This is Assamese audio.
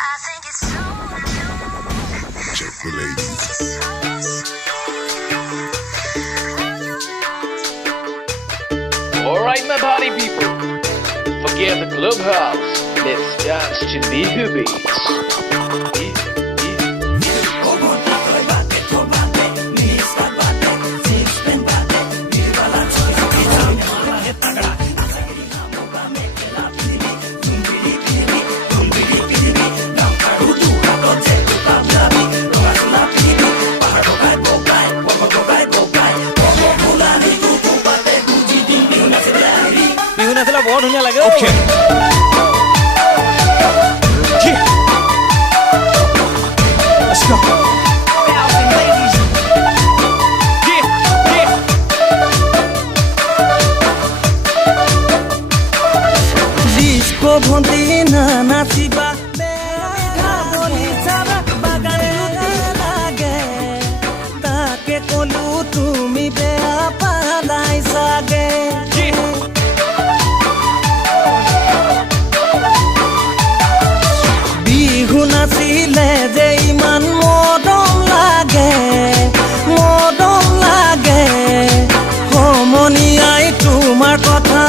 I think it's so cute. Check the ladies. Alright, my party people, forget the clubhouse. Let's dance to the beats. বিহুনাচিলে বৰ ধুনীয়া লাগে Okay. Yeah. Let's go. Yeah, yeah. Disco ভন্টি না নাচিবা তাকে কলো তুমি বেয়া পালাই চাগে বিহু নাচিলে যে ইমান মৰম লাগে সমনীয়াই তোমাৰ কথা